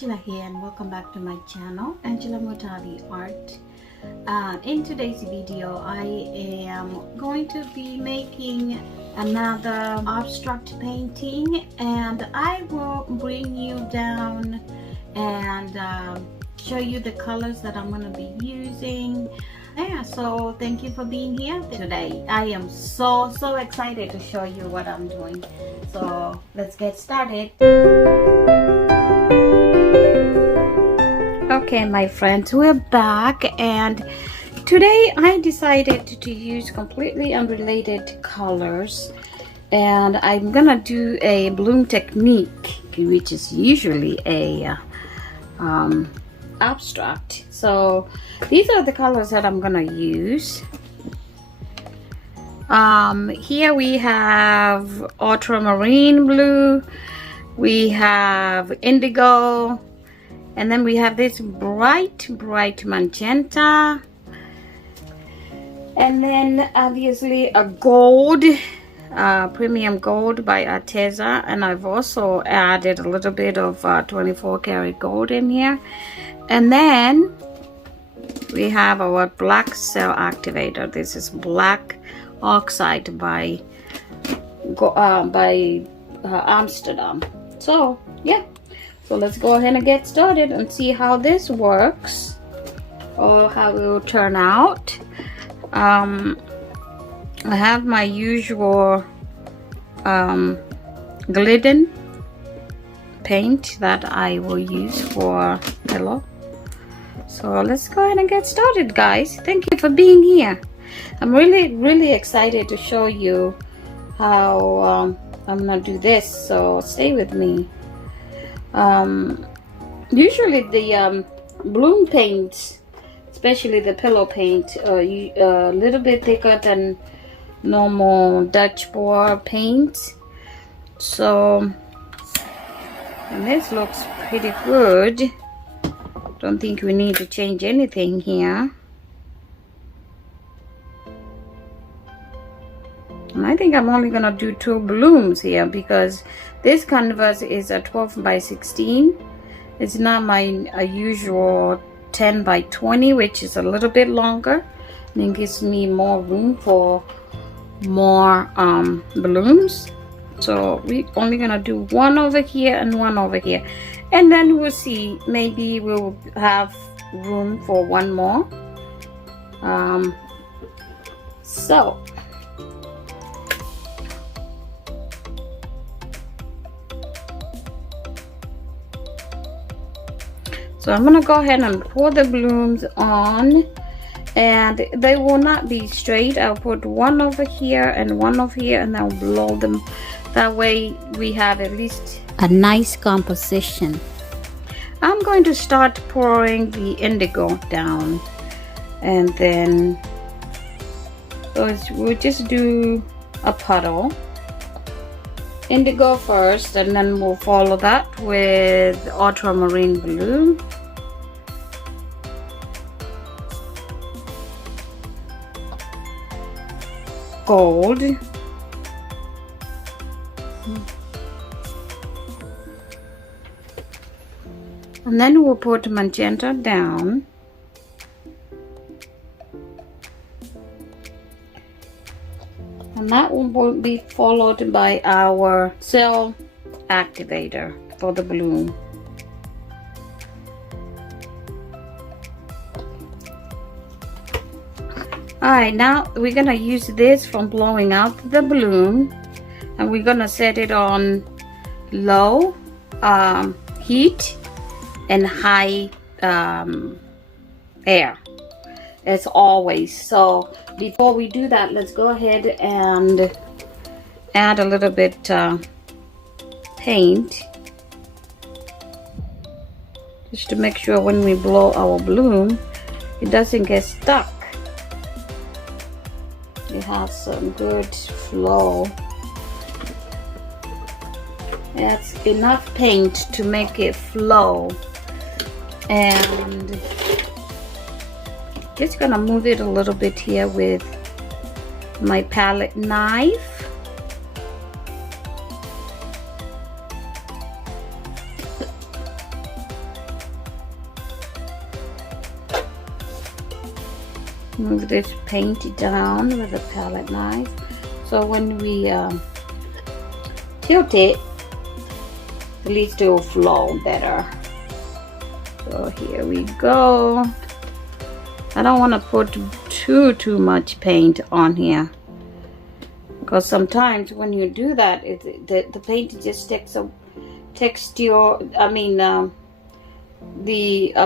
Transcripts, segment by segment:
Angela here and welcome back to my channel, Angela Mutavi Art. In today's video I am going to be making another abstract painting, and I will bring you down and show you the colors that I'm going to be using. Yeah, so thank you for being here today. I am so excited to show you what I'm doing. So let's get started. Okay, my friends, we're back, and today I decided to use completely unrelated colors, and I'm gonna do a bloom technique, which is usually a abstract. So these are the colors that I'm gonna use. Here we have ultramarine blue, we have indigo, and then we have this bright magenta, and then obviously a gold, premium gold by Arteza, and I've also added a little bit of 24 karat gold in here. And then we have our black cell activator. This is black oxide by Amsterdam. So yeah, so let's go ahead and get started and see how this works, or how it will turn out. I have my usual Glidden paint that I will use for pillow. So let's go ahead and get started, guys. Thank you for being here. I'm really excited to show you how I'm gonna do this, so stay with me. Usually the bloom paints, especially the pillow paint, a little bit thicker than normal Dutch board paint. So, and this looks pretty good. Don't think we need to change anything here. And I think I'm only gonna do 2 blooms here because this canvas is a 12 by 16. It's not my usual 10 by 20, which is a little bit longer, and it gives me more room for more blooms. So we're only gonna do 1 over here and 1 over here, and then we'll see, maybe we'll have room for 1 more. So I'm gonna go ahead and pour the blooms on, and they will not be straight. I'll put 1 over here and 1 over here, and I'll blow them. That way we have at least a nice composition. I'm going to start pouring the indigo down, and then we'll just do a puddle. Indigo first, and then we'll follow that with ultramarine blue. Gold. And then we'll put magenta down. And that will be followed by our cell activator for the bloom. Alright, now we're gonna use this for blowing out the bloom, and we're gonna set it on low heat and high air, as always. So before we do that, let's go ahead and add a little bit paint, just to make sure when we blow our bloom it doesn't get stuck. It has some good flow. That's enough paint to make it flow. And just gonna move it a little bit here with my palette knife. Move this paint down with a palette knife, so when we tilt it, at least it will flow better. So here we go. I don't want to put too much paint on here, because sometimes when you do that, the paint just takes a texture. I mean, a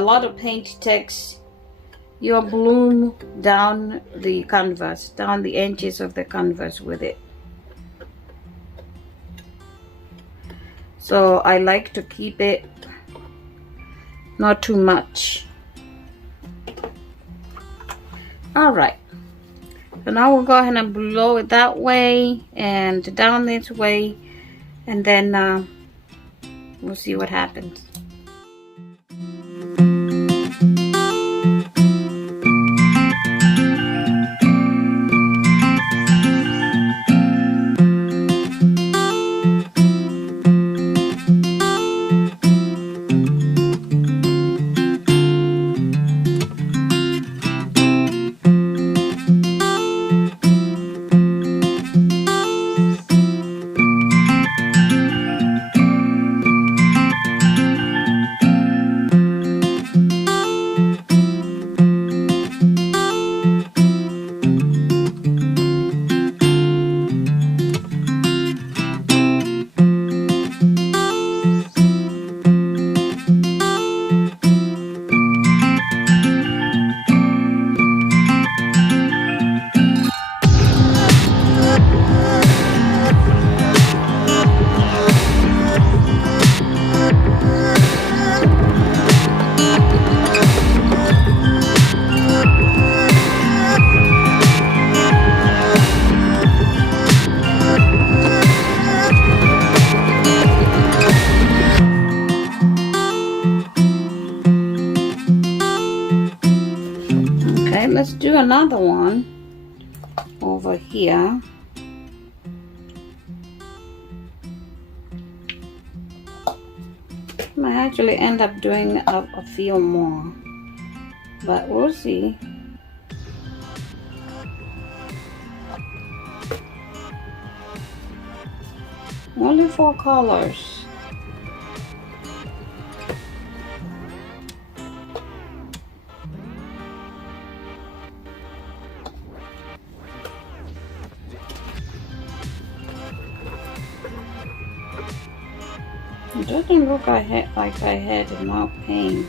lot of paint takes your bloom down the canvas, down the edges of the canvas with it. So I like to keep it not too much. All right, so now we'll go ahead and blow it that way and down this way, and then we'll see what happens. Let's do another one over here. I might actually end up doing a few more, but we'll see. Only 4 colors. It doesn't look like I had enough paint.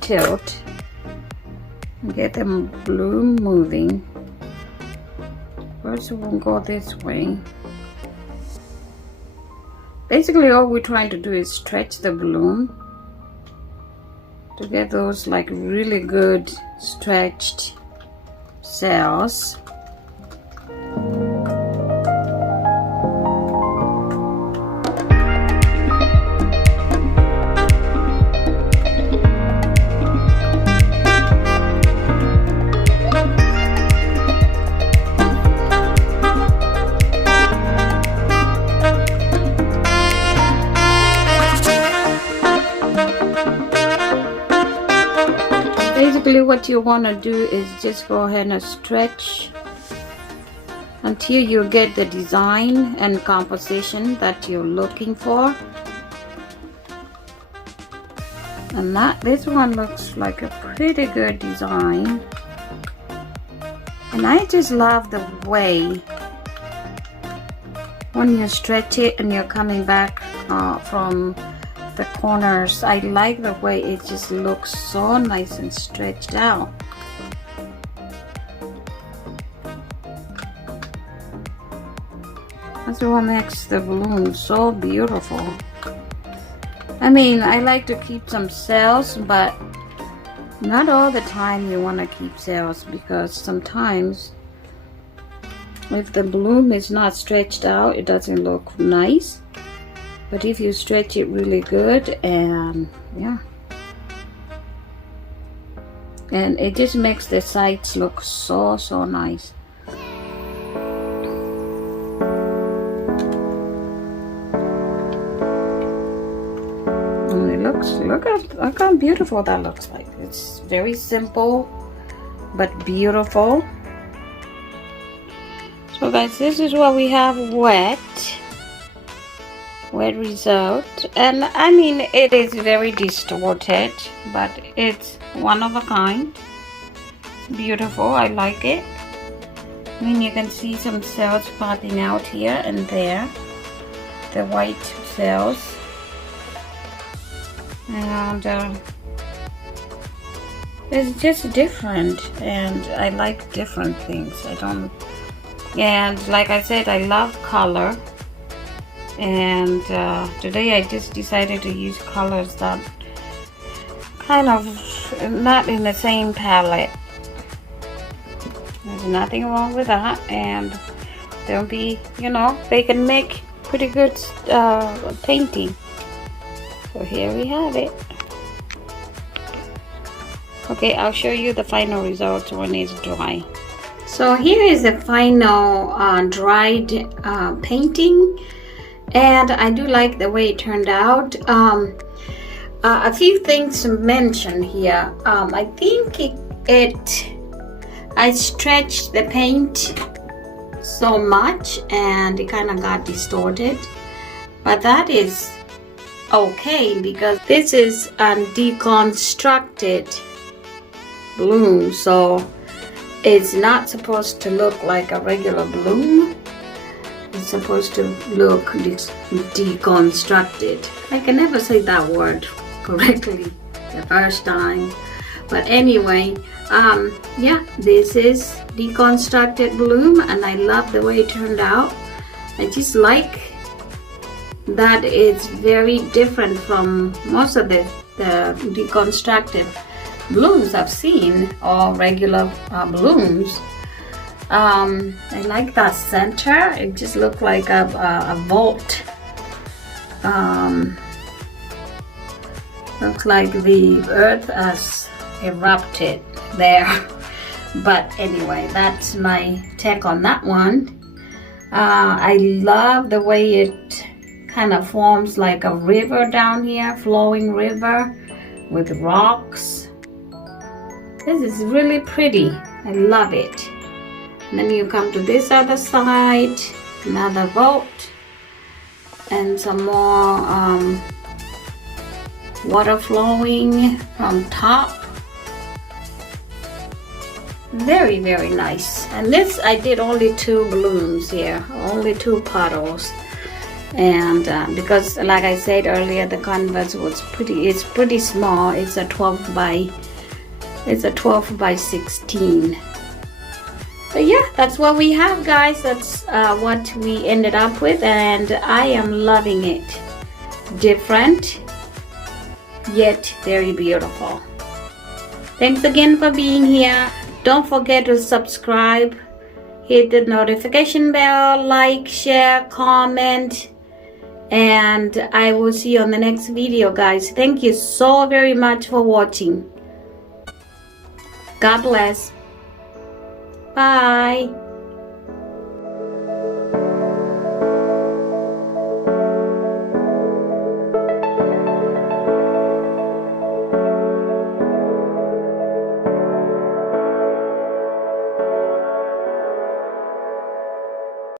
Tilt and get them bloom moving. First we'll go this way. Basically all we're trying to do is stretch the bloom to get those like really good stretched cells. Basically what you want to do is just go ahead and stretch until you get the design and composition that you're looking for. And this one looks like a pretty good design. And I just love the way when you stretch it and you're coming back from the corners. I like the way it just looks so nice and stretched out. That's what makes the bloom so beautiful. I mean, I like to keep some cells, but not all the time you want to keep cells, because sometimes if the bloom is not stretched out, it doesn't look nice. But if you stretch it really good, and yeah, and it just makes the sides look so nice. And it looks, look how beautiful that looks like. It's very simple but beautiful. So guys, this is what we have wet result, and I mean it is very distorted, but it's one of a kind. Beautiful, I like it. I mean, you can see some cells popping out here and there, the white cells, and it's just different, and I like different things. And like I said, I love color. And today I just decided to use colors that kind of not in the same palette. There's nothing wrong with that, and they'll be, you know, they can make pretty good painting. So here we have it. Okay, I'll show you the final result when it's dry. So here is the final dried painting. And I do like the way it turned out. A few things to mention here. I think I stretched the paint so much and it kind of got distorted. But that is okay, because this is a deconstructed bloom. So it's not supposed to look like a regular bloom. It's supposed to look deconstructed. I can never say that word correctly the first time. But anyway, yeah, this is deconstructed bloom, and I love the way it turned out. I just like that it's very different from most of the deconstructed blooms I've seen, or regular blooms. I like that center. It just looked like a vault. Looks like the earth has erupted there. But anyway, that's my take on that one. I love the way it kind of forms like a river down here, flowing river with rocks. This is really pretty. I love it. And then you come to this other side, another vault, and some more water flowing from top. Very nice. And this, I did only 2 blooms here, only 2 puddles. And because like I said earlier, the canvas was it's pretty small. It's a 12 by 16. But yeah, that's what we have, guys. That's what we ended up with, and I am loving it. Different, yet very beautiful. Thanks again for being here. Don't forget to subscribe, hit the notification bell, like, share, comment, and I will see you on the next video, guys. Thank you so very much for watching. God bless. Bye.